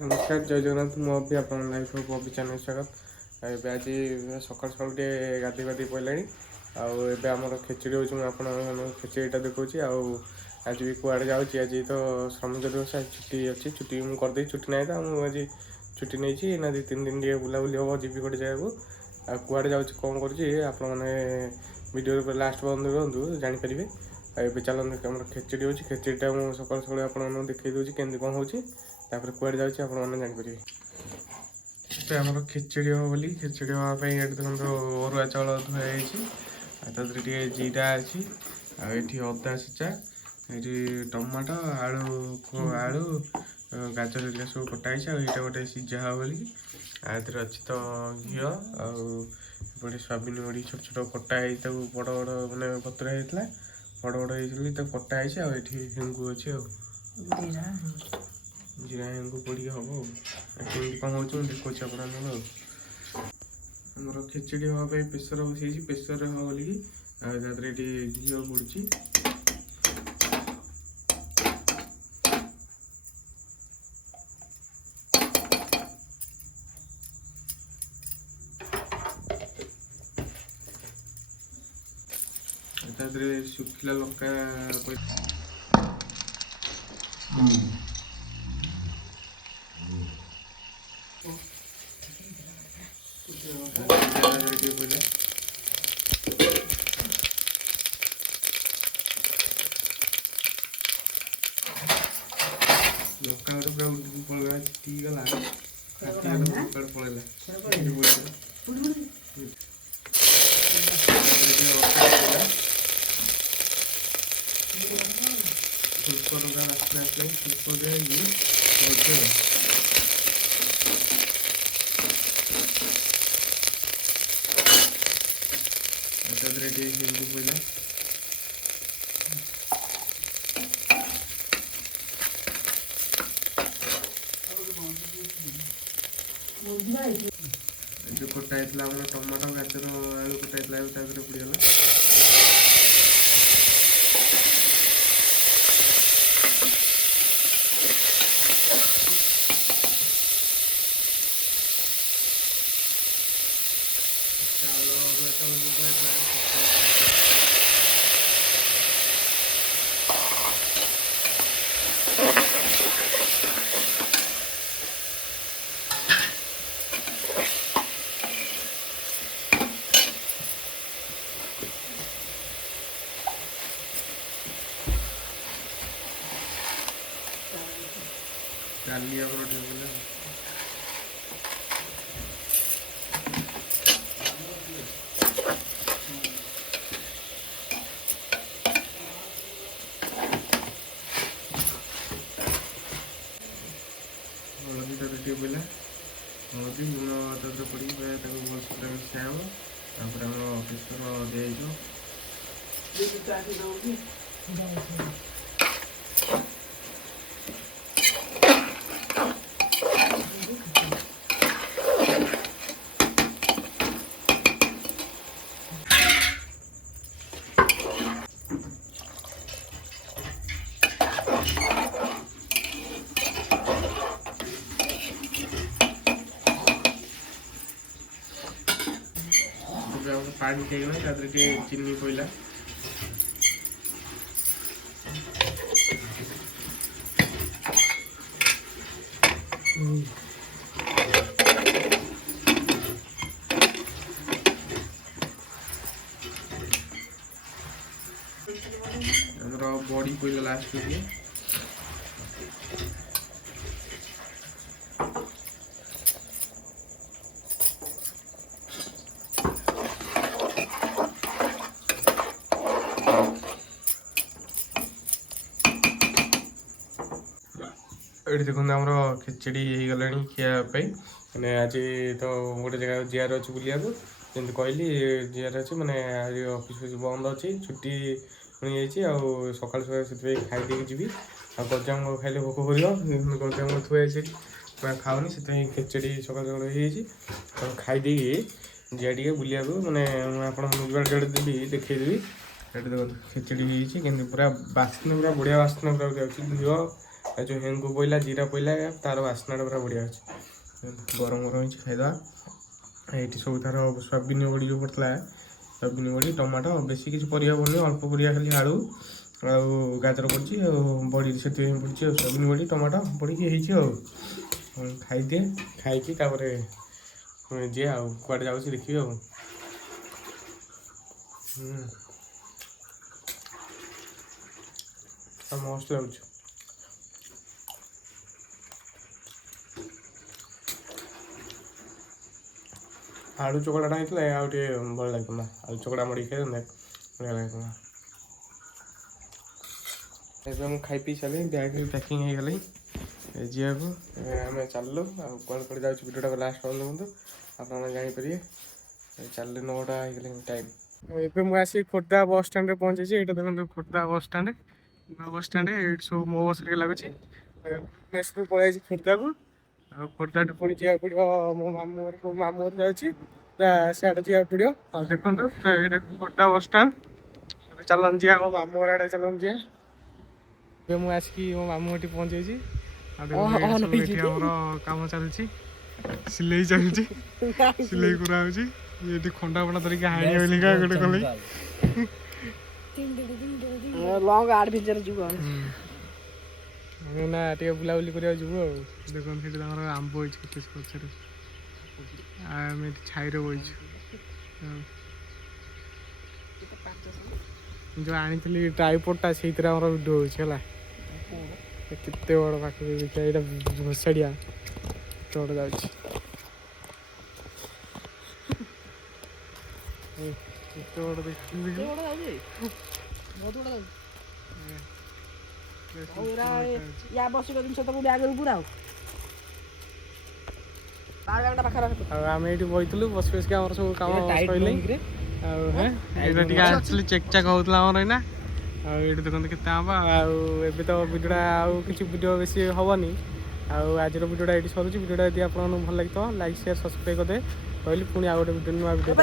नमस्कार जय जगन्नाथ मुझे आप लाइफ बबी चैनल स्वागत आज सकाल सकाल टे गाधी गाधी पड़े आम खेचड़ी हो खेचड़ीटा देखा आज भी कुआड़े जाऊँगी आज तो श्रमिक दिवस छुट्टी अच्छी छुट्टी मुझे करदे छुट्टी ना तो मुझे छुट्टी नहीं ना 2-3 दिन टे बुलाबुली हम जी गोटे जगह कुआड़े जाऊँ कौन कर लास्ट बंद रुहतु जानीपर ଏବେ ଚାଲନ୍ତୁ ଆମର ଖେଚଡ଼ି ହେଉଛି ଖେଚଡ଼ିଟା ମୁଁ ସକାଳୁ ସକାଳୁ ଆପଣମାନଙ୍କୁ ଦେଖାଇ ଦେଉଛି କେମିତି କ'ଣ ହେଉଛି ତାପରେ କୁଆଡ଼େ ଯାଉଛି ଆପଣମାନେ ଜାଣିପାରିବେ। ଏବେ ଆମର ଖେଚଡ଼ି ହେବ ବୋଲି ଖେଚଡ଼ି ହେବା ପାଇଁ ଏଠି ଦେଖନ୍ତୁ ଅରୁଆ ଚାଉଳ ଧୁଆ ହେଇଛି ଆଉ ତା ଦେହରେ ଟିକେ ଜିରା ଅଛି ଆଉ ଏଠି ଅଦା ଛେଚା ଏଠି ଟମାଟୋ ଆଳୁ ଗାଜର ହେରିକା ସବୁ କଟା ହେଇଛି ଆଉ ଏଇଟା ଗୋଟେ ସିଝା ହେବ ବୋଲି ଆଉ ଏଥିରେ ଅଛି ତ ଘିଅ ଆଉ ଏପଟେ ସୋୟାବିନ ବଡ଼ି ଛୋଟ ଛୋଟ କଟା ହେଇଛି ତାକୁ ବଡ଼ ବଡ଼ ମାନେ ପତ୍ର ହେଇଥିଲା बड़ बड़ होती तो कटा है हेंगु अच्छे जीरा हेंगु पड़ी हम कमी कौन हो देखा आमर खेचड़ी हाँपाई प्रेसर बसई प्रेसर हम बोलिकी घी पड़ी शुखिला लंका लंका पूरा उड़ी पड़ा गला पड़ेगा फुलकोर आसने फुलकोर हिंदू पड़ा जो कटा टमाटो गाजर आलू कटा पड़गला डाली हलदी टे पड़ा हलदी लुण पड़ी भलसे मिसा हम प्रेसर दिखाई पानी खाईगला चीनी पड़ा बड़ी पड़ा लास्ट में ये देखो आम खेचड़ी हो गला खायापी मैंने आज तो गोटे जगह जीआर अच्छी बुलिया जमी कहली जीआर अच्छी मैंने आज ऑफिस बंद अच्छी छुट्टी मिल जाए सकाल सकाल से खाई जी आ गजामुग खाइले भोक कर गजामुग थुआई खाऊनी से खेचड़ी सकाल सकाल हो खाईदे जीआ टे बुलिया मैंने आप देवी देखदेवी ये देखो खेचड़ी पूरा बास्ना पूरा बढ़िया बास्ना पूरा घी जो हेंगु पड़ा जीरा पड़ा तार बास्ना पूरा बढ़िया अच्छे गरम गरम हो खाईदे ये सब तार सोयाबीन बड़ी जो पड़ता सोयाबीन बड़ी टमाटो बेसी किसी परिया पड़नी अल्प परिया खाली आलू गाजर पड़ी बड़ी से पड़ी सोयाबीन बड़ी टमाटो पड़ी खाईदिए खाई जी कड़े जाऊँ देखिए मस्त लगुच आलू चकड़ाटा होता है आउटे भल लगे आलू चकड़ा मड़ी खाई बढ़िया लगे मुझे खाई पी सारे बैग पैकिंग हो गई जीवा को आम चलू कौन कौन जाऊँ भिडियोटा लास्ट पॉइंट देखो आप जापर चल 9टा हो टाइम एवं मुझे खोर्धा बस स्टाण्ड पहुँचे ये देखो खोर्धा बस स्टाण्ड बस स्टाण्ड ये सब मो बस लगुच पलि खोर्धा को खोर्धा पुणी जा पड़ो मो मामू जाऊँ सियाड़े जा पड़ो देखो ये खोर्धा बस स्टाण्ड चलन जी मो मामू आड़े चलन जी मुझे आसिक मो मामू ये पहुँचे कम चलती सिलाई चलती सिलाई करा ये खंडा फंडा धरिक हाणी गोटे कल लंग एडवेंचर जीव ना टे बुलाबुली करा जीव देखो आंब पछे आम छाई बच जो आनी ट्राइपॉडटा से वीडियो होगा केते बड़ पाखे देखिए यहाँ घोषाड़िया बड़ जाऊँ या बस जिन सब बैग पूरा आम ये बहीलु बस बसके आम सब कम सर चेक चाक होता ना ये देखते केते आम आबे तो भिडियोटा आउ कि भिडियो बेसी हेनी आज भिडियोटा ये सरुची भिडियोटा यदि आपको भल लगी लाइक शेयर सब्सक्राइब करदे कहली पुणी आ गए भिडियो नुआ भिडियो